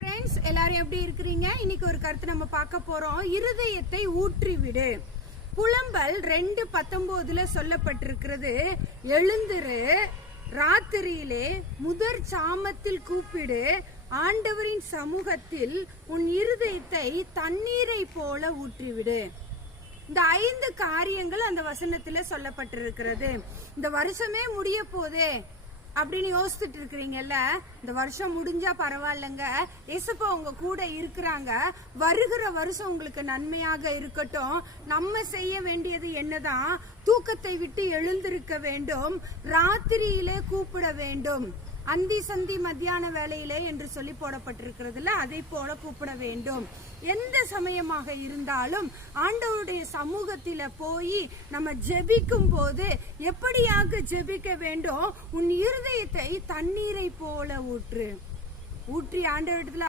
Friends, எல்லாரும் எப்படி இருக்கிறீங்க? இன்னைக்கு ஒரு கருத்து நம்ம பார்க்க போறோம். இருதயத்தை ஊற்றிவிடு. புலம்பல் 2:19 சொல்லப்பட்டிருக்கிறது. எழுந்திரு, ராத்திரியிலே முதற் சாமத்தில் கூப்பிடு, ஆண்டவரின் சமூகத்தில் உன் இருதயத்தை தண்ணீரை போல ஊற்றிவிடு. இந்த 5 காரியங்கள் அந்த வசனத்துல சொல்லப்பட்டிருக்கிறது. இந்த வருஷமே முடிய போதே அப்படின்னு யோசிச்சுட்டு இருக்கிறீங்கல்ல, இந்த வருஷம் முடிஞ்சா பரவாயில்லைங்க, ஏசப்பா உங்க கூட இருக்கிறாங்க. வருகிற வருஷம் உங்களுக்கு நன்மையாக இருக்கட்டும். நம்ம செய்ய வேண்டியது என்னதான்? தூக்கத்தை விட்டு எழுந்திருக்க வேண்டும், ராத்திரியிலே கூப்பிட வேண்டும். அந்தி சந்தி மத்தியான வேலையிலே என்று சொல்லி போடப்பட்டிருக்கிறதுல அதை போல கூப்பிட வேண்டும். எந்த சமயமாக இருந்தாலும் ஆண்டவருடைய சமூகத்தில போய் நம்ம ஜெபிக்கும் போது எப்படியாக ஜெபிக்க வேண்டும்? உன் இருதயத்தை தண்ணீரை போல ஊற்றி ஆண்டவரிடத்துல